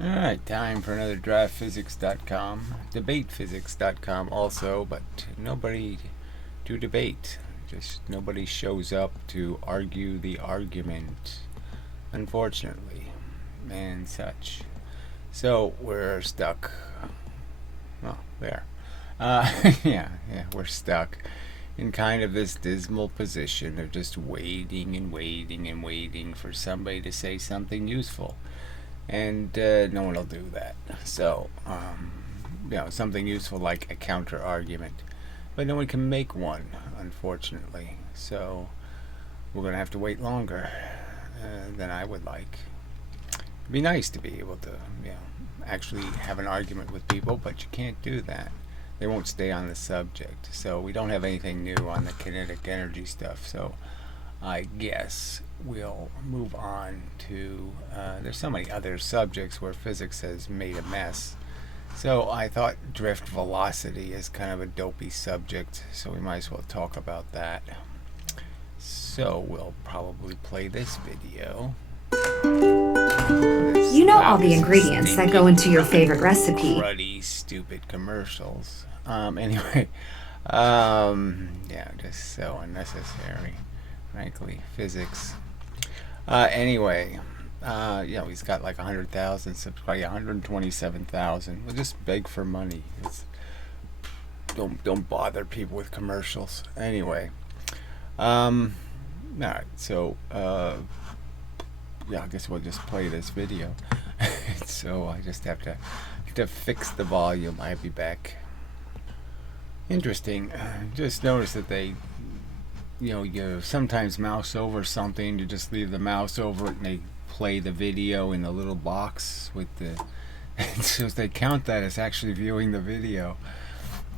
Alright, time for another DraftPhysics.com, DebatePhysics.com also, but nobody to debate. Just nobody shows up to argue the argument, unfortunately, and such. So we're stuck. Well, there. Yeah, we're stuck in kind of this dismal position of just waiting and waiting and waiting for somebody to say something useful. And no one will do that. So, something useful like a counter argument. But no one can make one, unfortunately. So, we're going to have to wait longer than I would like. It'd be nice to be able to, actually have an argument with people, but you can't do that. They won't stay on the subject. So, we don't have anything new on the kinetic energy stuff. So, I guess we'll move on to, there's so many other subjects where physics has made a mess. So I thought drift velocity is kind of a dopey subject, so we might as well talk about that. So we'll probably play this video. You know all the ingredients that go into your favorite recipe. Cruddy, stupid commercials. Just so unnecessary. Frankly, physics. He's got like 100,000 subscribers, 127,000. We'll just beg for money. Don't bother people with commercials. Anyway, all right. So, I guess we'll just play this video. So I just have to fix the volume. I'll be back. Interesting. Just notice that they. You sometimes mouse over something, you just leave the mouse over it and they play the video in the little box with the, and so they count that as actually viewing the video.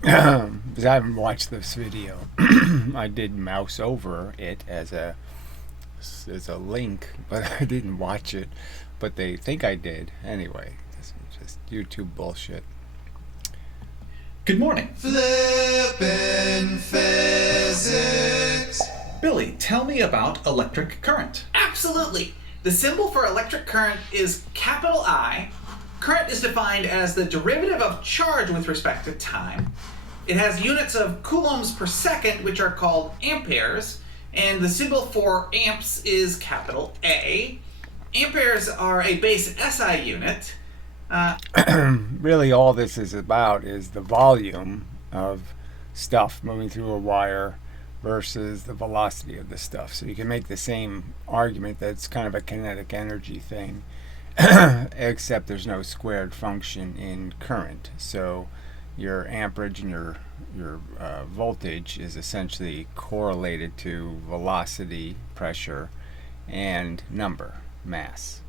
Because I haven't watched this video. I did mouse over it as a link, but I didn't watch it, but they think I did. Anyway, this is just YouTube bullshit. Good morning. Flippin' physics. Billy, tell me about electric current. Absolutely. The symbol for electric current is capital I. Current is defined as the derivative of charge with respect to time. It has units of coulombs per second, which are called amperes, and the symbol for amps is capital A. Amperes are a base SI unit. Really all this is about is the volume of stuff moving through a wire versus the velocity of the stuff. So you can make the same argument that's kind of a kinetic energy thing, except there's no squared function in current. So your amperage and your voltage is essentially correlated to velocity, pressure, and number, mass.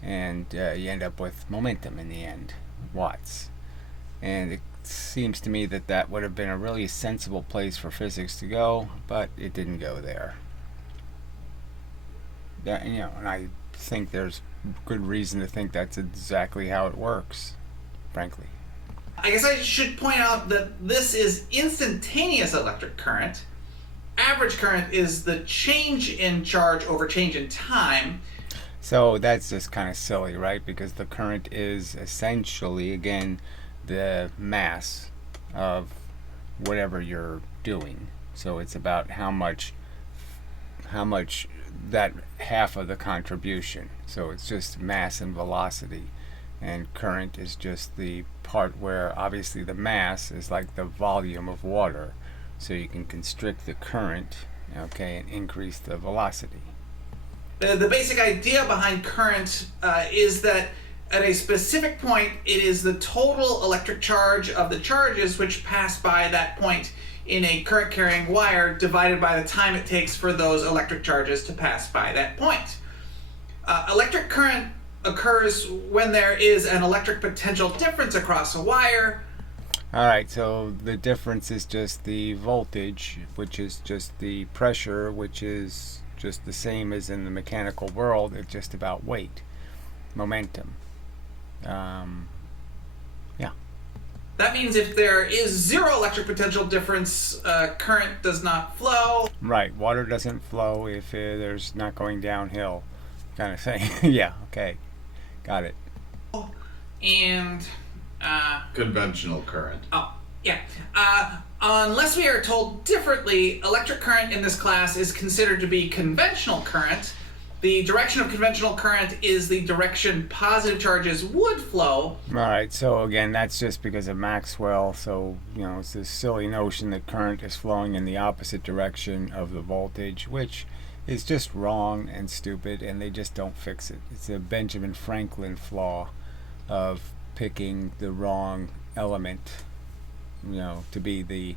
And you end up with momentum in the end, watts. And it seems to me that would have been a really sensible place for physics to go, but it didn't go there. And I think there's good reason to think that's exactly how it works, frankly. I guess I should point out that this is instantaneous electric current. Average current is the change in charge over change in time. So that's just kind of silly, right? Because the current is essentially, again, the mass of whatever you're doing. So it's about how much that half of the contribution. So it's just mass and velocity. And current is just the part where obviously the mass is like the volume of water. So you can constrict the current, and increase the velocity. The basic idea behind current is that at a specific point, it is the total electric charge of the charges which pass by that point in a current-carrying wire divided by the time it takes for those electric charges to pass by that point. Electric current occurs when there is an electric potential difference across a wire. Alright, so the difference is just the voltage, which is just the pressure, which is just the same as in the mechanical world. It's just about weight, momentum. That means if there is zero electric potential difference, current does not flow. Right, water doesn't flow if there's not going downhill, kind of thing. Yeah, okay, got it. and Conventional current. oh, yeah. Unless we are told differently, electric current in this class is considered to be conventional current. The direction of conventional current is the direction positive charges would flow. Alright, so again, that's just because of Maxwell. So, it's this silly notion that current is flowing in the opposite direction of the voltage, which is just wrong and stupid, and they just don't fix it. It's a Benjamin Franklin flaw of picking the wrong element, to be the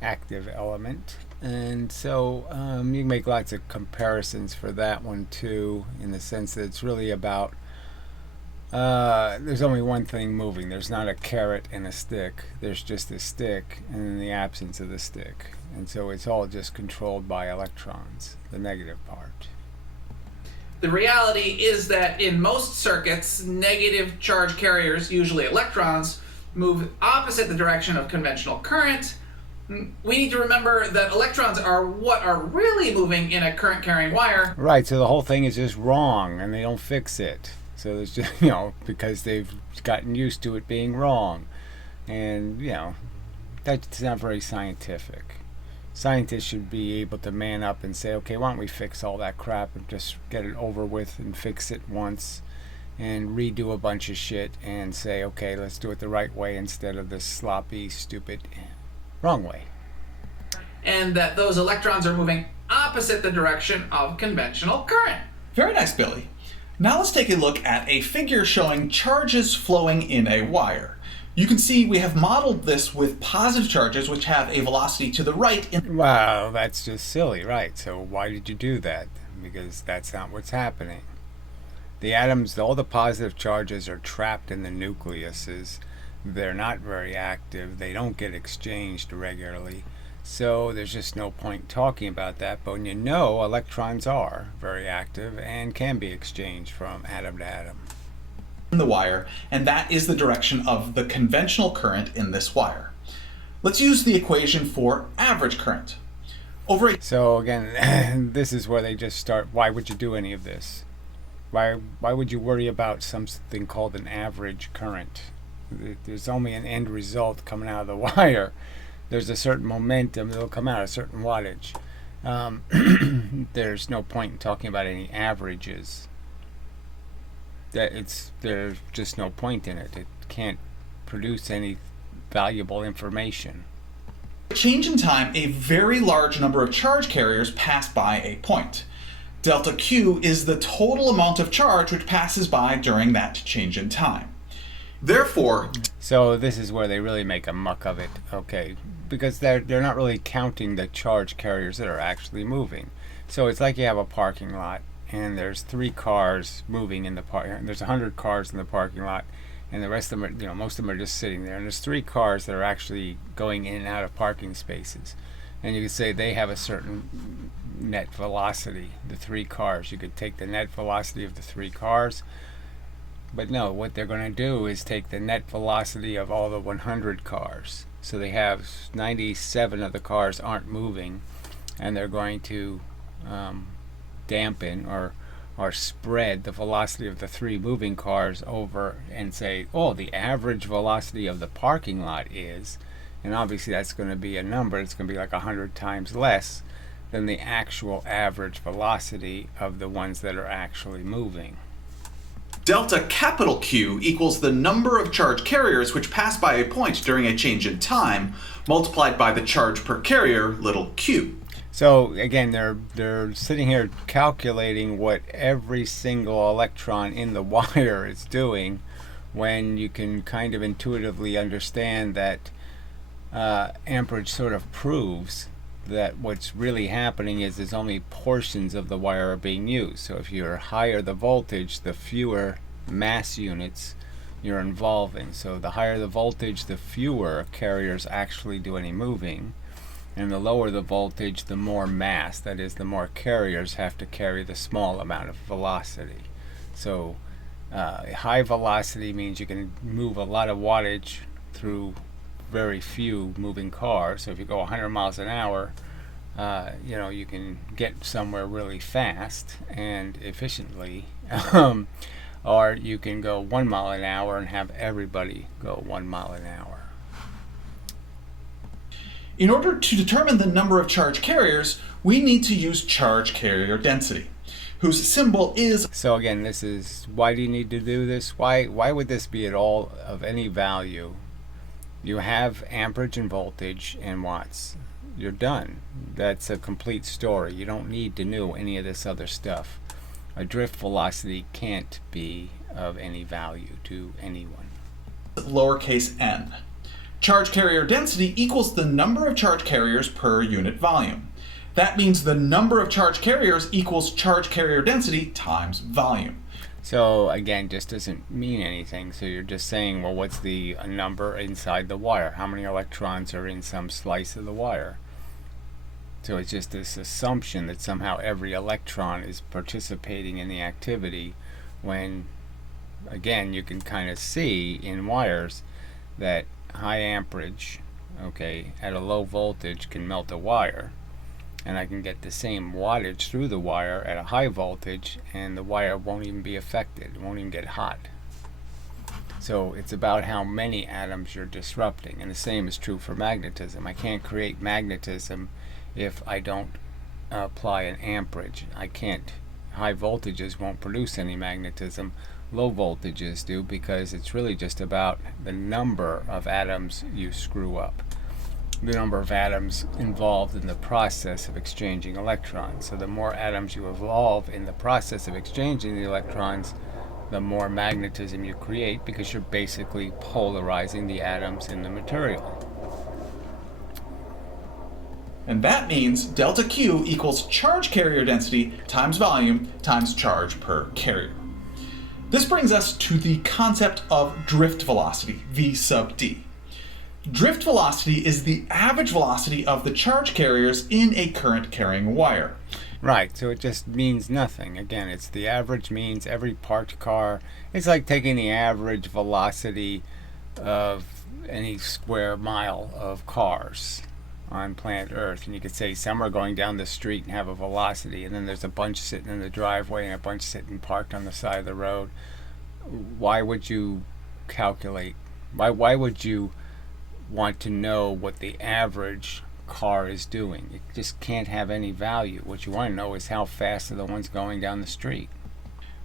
active element. And so you can make lots of comparisons for that one too, in the sense that it's really about there's only one thing moving. There's not a carrot and a stick. There's just a stick and then the absence of the stick. And so it's all just controlled by electrons, the negative part. The reality is that in most circuits, negative charge carriers, usually electrons, move opposite the direction of conventional current. We need to remember that electrons are what are really moving in a current-carrying wire. Right, so the whole thing is just wrong, and they don't fix it. So there's just, because they've gotten used to it being wrong. And, that's not very scientific. Scientists should be able to man up and say, okay, why don't we fix all that crap and just get it over with and fix it once and redo a bunch of shit and say, okay, let's do it the right way instead of this sloppy, stupid, wrong way. And that those electrons are moving opposite the direction of conventional current. Very nice, Billy. Now let's take a look at a figure showing charges flowing in a wire. You can see we have modeled this with positive charges which have a velocity to the right. Wow, that's just silly, right? So why did you do that? Because that's not what's happening. The atoms, all the positive charges are trapped in the nucleuses. They're not very active. They don't get exchanged regularly. So there's just no point talking about that. But when electrons are very active and can be exchanged from atom to atom. In the wire, and that is the direction of the conventional current in this wire. Let's use the equation for average current. So again, this is where they just start, why would you do any of this? Why would you worry about something called an average current? There's only an end result coming out of the wire. There's a certain momentum that will come out, a certain wattage. There's no point in talking about any averages. There's just no point in it. It can't produce any valuable information. Change in time, a very large number of charge carriers pass by a point. Delta Q is the total amount of charge which passes by during that change in time. Therefore, so this is where they really make a muck of it, okay? Because they're not really counting the charge carriers that are actually moving. So it's like you have a parking lot, and there's 3 cars moving in the there's 100 cars in the parking lot, and the rest of them are, most of them are just sitting there. And there's 3 cars that are actually going in and out of parking spaces. And you could say they have a certain net velocity, the 3 cars. You could take the net velocity of the 3 cars. But no, what they're going to do is take the net velocity of all the 100 cars. So they have 97 of the cars aren't moving, and they're going to dampen or spread the velocity of the 3 moving cars over and say, oh, the average velocity of the parking lot is, and obviously that's going to be a number. It's going to be like 100 times less than the actual average velocity of the ones that are actually moving. delta capital Q equals the number of charge carriers which pass by a point during a change in time, multiplied by the charge per carrier, little q. So again, they're sitting here calculating what every single electron in the wire is doing, when you can kind of intuitively understand that amperage sort of proves that what's really happening is there's only portions of the wire are being used. So if you're higher the voltage, the fewer mass units you're involving. So the higher the voltage, the fewer carriers actually do any moving. And the lower the voltage, the more mass, that is, the more carriers have to carry the small amount of velocity. So high velocity means you can move a lot of wattage through very few moving cars. So if you go 100 miles an hour, you can get somewhere really fast and efficiently. Or you can go 1 mile an hour and have everybody go 1 mile an hour. In order to determine the number of charge carriers, we need to use charge carrier density, whose symbol is... So again, this is, why do you need to do this? Why would this be at all of any value? You have amperage and voltage and watts. You're done. That's a complete story. You don't need to know any of this other stuff. A drift velocity can't be of any value to anyone. lowercase n. Charge carrier density equals the number of charge carriers per unit volume. That means the number of charge carriers equals charge carrier density times volume. So again, just doesn't mean anything. So you're just saying, well, what's the number inside the wire? How many electrons are in some slice of the wire? So it's just this assumption that somehow every electron is participating in the activity, when again, you can kind of see in wires that high amperage, okay, at a low voltage can melt a wire, and I can get the same wattage through the wire at a high voltage, and the wire won't even be affected, won't even get hot. So it's about how many atoms you're disrupting, and the same is true for magnetism. I can't create magnetism if I don't apply an amperage. I can't, high voltages won't produce any magnetism. Low voltages do, because it's really just about the number of atoms you screw up, the number of atoms involved in the process of exchanging electrons. So the more atoms you evolve in the process of exchanging the electrons, the more magnetism you create, because you're basically polarizing the atoms in the material. And that means delta Q equals charge carrier density times volume times charge per carrier. This brings us to the concept of drift velocity, V sub d. Drift velocity is the average velocity of the charge carriers in a current carrying wire. Right, so it just means nothing. Again, it's the average, means every parked car. It's like taking the average velocity of any square mile of cars on planet Earth, and you could say some are going down the street and have a velocity, and then there's a bunch sitting in the driveway and a bunch sitting parked on the side of the road. Why would you calculate? Why would you want to know what the average car is doing? It just can't have any value. What you want to know is how fast are the ones going down the street.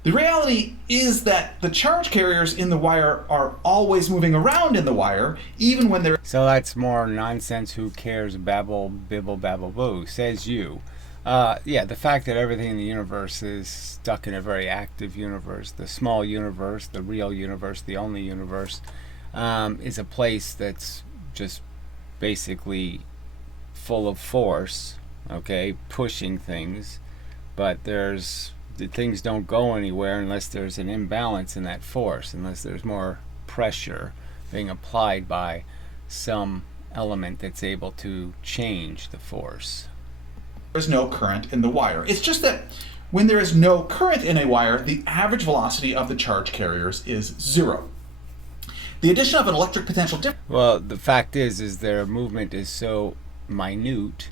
The reality is that the charge carriers in the wire are always moving around in the wire, even when they're... So that's more nonsense. Who cares? Babble, bibble, babble, boo, says you. Yeah, the fact that everything in the universe is stuck in a very active universe, the small universe, the real universe, the only universe, is a place that's just basically full of force, okay, pushing things, but the things don't go anywhere unless there's an imbalance in that force, unless there's more pressure being applied by some element that's able to change the force. There's no current in the wire. It's just that when there is no current in a wire, the average velocity of the charge carriers is 0. The addition of an electric potential difference... Well, the fact is their movement is so minute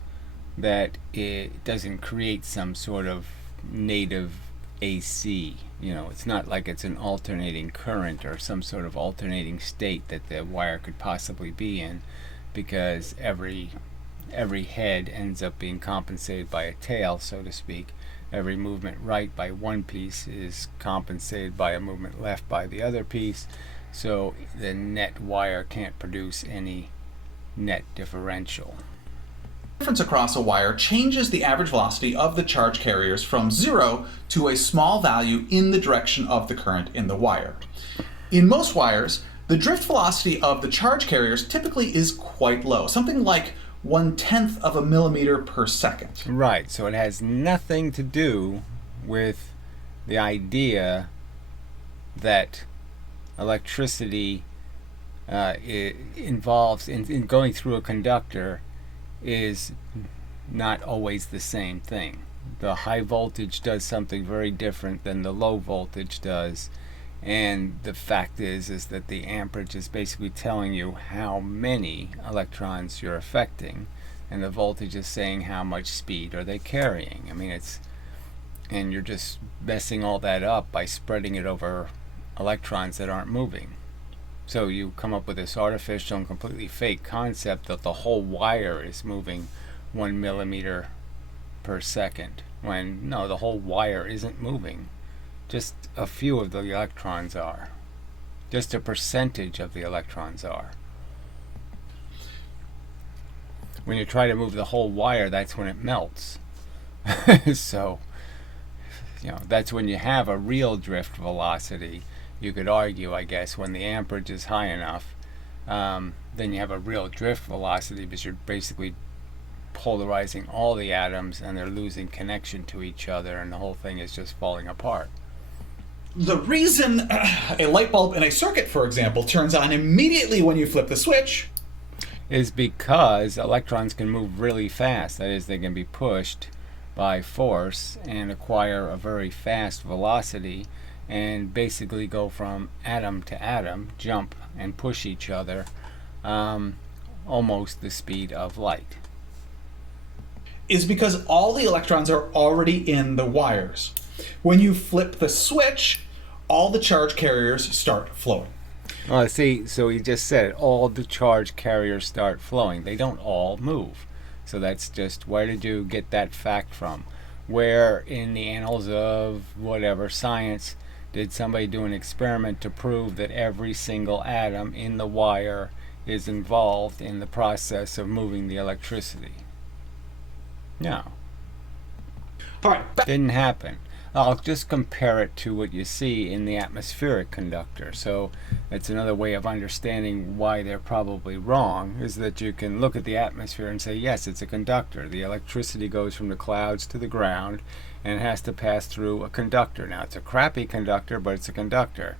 that it doesn't create some sort of native AC. You know, it's not like it's an alternating current or some sort of alternating state that the wire could possibly be in, because every head ends up being compensated by a tail, so to speak. Every movement right by one piece is compensated by a movement left by the other piece, so the net wire can't produce any net differential. Difference across a wire changes the average velocity of the charge carriers from 0 to a small value in the direction of the current in the wire. In most wires, the drift velocity of the charge carriers typically is quite low, something like 1/10 of a millimeter per second. Right, so it has nothing to do with the idea that electricity involves in going through a conductor is not always the same thing. The high voltage does something very different than the low voltage does, and the fact is that the amperage is basically telling you how many electrons you're affecting, and the voltage is saying how much speed are they carrying. I mean, And you're just messing all that up by spreading it over electrons that aren't moving. So you come up with this artificial and completely fake concept that the whole wire is moving 1 millimeter per second, when no, the whole wire isn't moving. Just a few of the electrons are. Just a percentage of the electrons are. When you try to move the whole wire, that's when it melts. So, that's when you have a real drift velocity. You could argue, I guess, when the amperage is high enough, then you have a real drift velocity, because you're basically polarizing all the atoms and they're losing connection to each other, and the whole thing is just falling apart. The reason a light bulb in a circuit, for example, turns on immediately when you flip the switch is because electrons can move really fast. That is, they can be pushed by force and acquire a very fast velocity and basically go from atom to atom, jump and push each other almost the speed of light. Is because all the electrons are already in the wires. When you flip the switch, all the charge carriers start flowing. See, so he just said all the charge carriers start flowing. They don't all move. So that's just, where did you get that fact from? Where in the annals of whatever science did somebody do an experiment to prove that every single atom in the wire is involved in the process of moving the electricity? No. All right. Didn't happen. I'll just compare it to what you see in the atmospheric conductor. So that's another way of understanding why they're probably wrong, is that you can look at the atmosphere and say, yes, it's a conductor. The electricity goes from the clouds to the ground and it has to pass through a conductor. Now, it's a crappy conductor, but it's a conductor.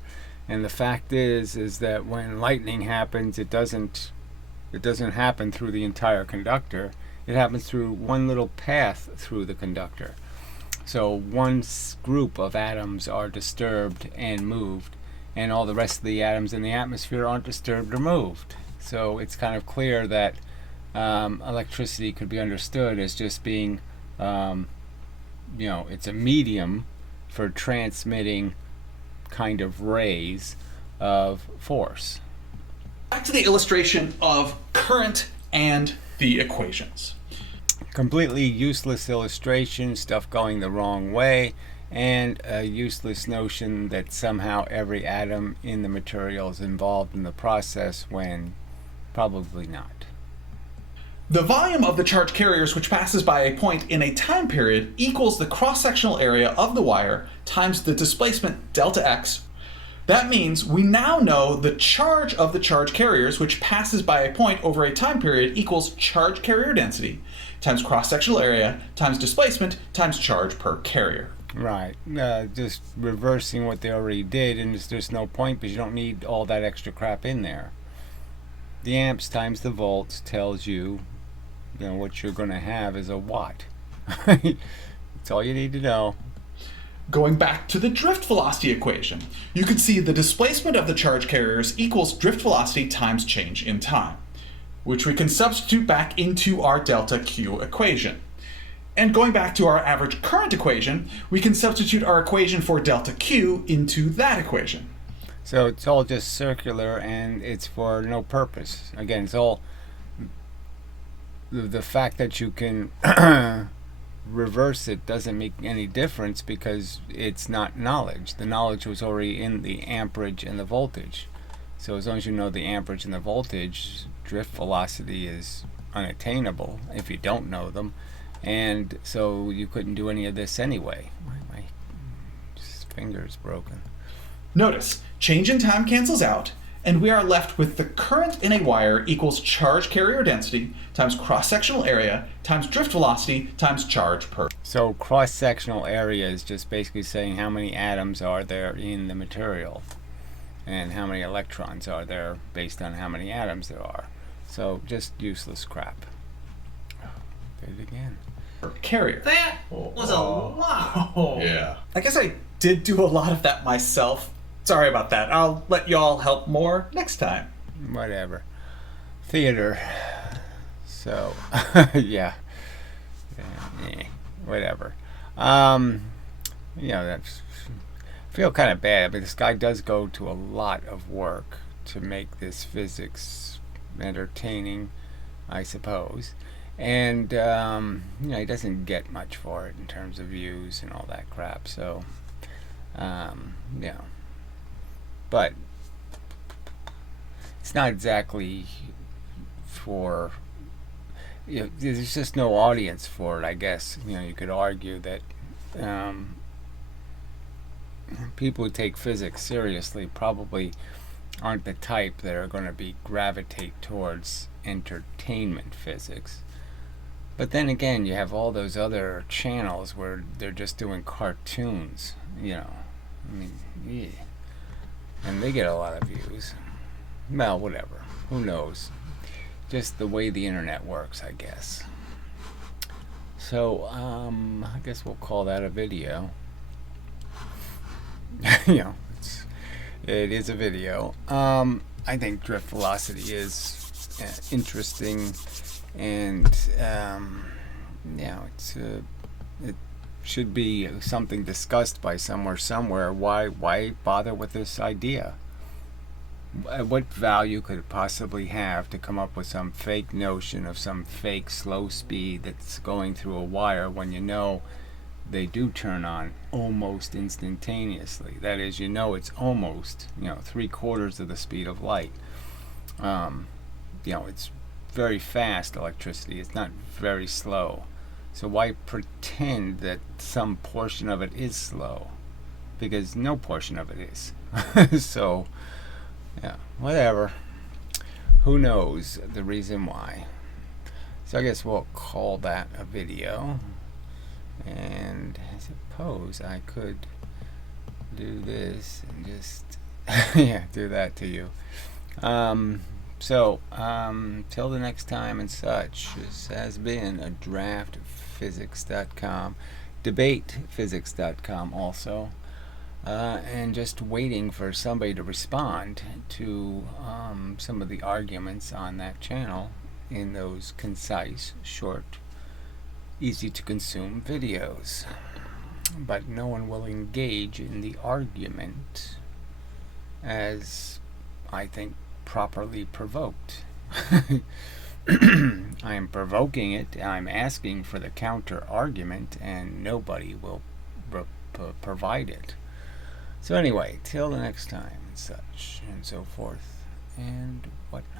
And the fact is that when lightning happens, it doesn't happen through the entire conductor. It happens through one little path through the conductor. So one group of atoms are disturbed and moved, and all the rest of the atoms in the atmosphere aren't disturbed or moved. So it's kind of clear that electricity could be understood as just being, it's a medium for transmitting kind of rays of force. Back to the illustration of current and the equations. Completely useless illustration, stuff going the wrong way, and a useless notion that somehow every atom in the material is involved in the process, when probably not. The volume of the charge carriers which passes by a point in a time period equals the cross-sectional area of the wire times the displacement delta x. That means we now know the charge of the charge carriers which passes by a point over a time period equals charge carrier density times cross-sectional area times displacement times charge per carrier. Right. Just reversing what they already did, and there's no point because you don't need all that extra crap in there. The amps times the volts tells you, what you're going to have is a watt. That's all you need to know. Going back to the drift velocity equation, you can see the displacement of the charge carriers equals drift velocity times change in time, which we can substitute back into our delta Q equation. And going back to our average current equation, we can substitute our equation for delta Q into that equation. So it's all just circular and it's for no purpose. Again, it's all the fact that you can reverse it doesn't make any difference because it's not knowledge. The knowledge was already in the amperage and the voltage. So as long as you know the amperage and the voltage, drift velocity is unattainable if you don't know them. And so you couldn't do any of this anyway. My finger's broken. Notice, change in time cancels out, and we are left with the current in a wire equals charge carrier density times cross-sectional area times drift velocity times charge per. So cross-sectional area is just basically saying how many atoms are there in the material and how many electrons are there based on how many atoms there are. So just useless crap. Did it again. Carrier. That was a lot. Yeah. I guess I did do a lot of that myself. Sorry about that. I'll let y'all help more next time. Whatever. Theater. So, yeah. Whatever. that's, I feel kind of bad. I mean, this guy does go to a lot of work to make this physics entertaining, I suppose. And, he doesn't get much for it in terms of views and all that crap. So, but it's not exactly for, there's just no audience for it, I guess. You could argue that people who take physics seriously probably aren't the type that are going to gravitate towards entertainment physics. But then again, you have all those other channels where they're just doing cartoons, I mean, yeah. And they get a lot of views. Well, whatever. Who knows? Just the way the internet works, I guess. So, I guess we'll call that a video. It is a video. I think drift velocity is interesting, and it should be something discussed by somewhere. Why bother with this idea? What value could it possibly have to come up with some fake notion of some fake slow speed that's going through a wire when they do turn on almost instantaneously? That is, it's almost 3/4 of the speed of light. It's very fast electricity. It's not very slow. So why pretend that some portion of it is slow? Because no portion of it is. So, whatever. Who knows the reason why? So I guess we'll call that a video. And I suppose I could do this and just do that to you. So till the next time and such, this has been a DraftPhysics.com, debatephysics.com also, and just waiting for somebody to respond to some of the arguments on that channel in those concise, short, easy to consume videos. But no one will engage in the argument as I think properly provoked. I am provoking it, I'm asking for the counter argument, and nobody will provide it. So anyway, till the next time and such and so forth and whatnot.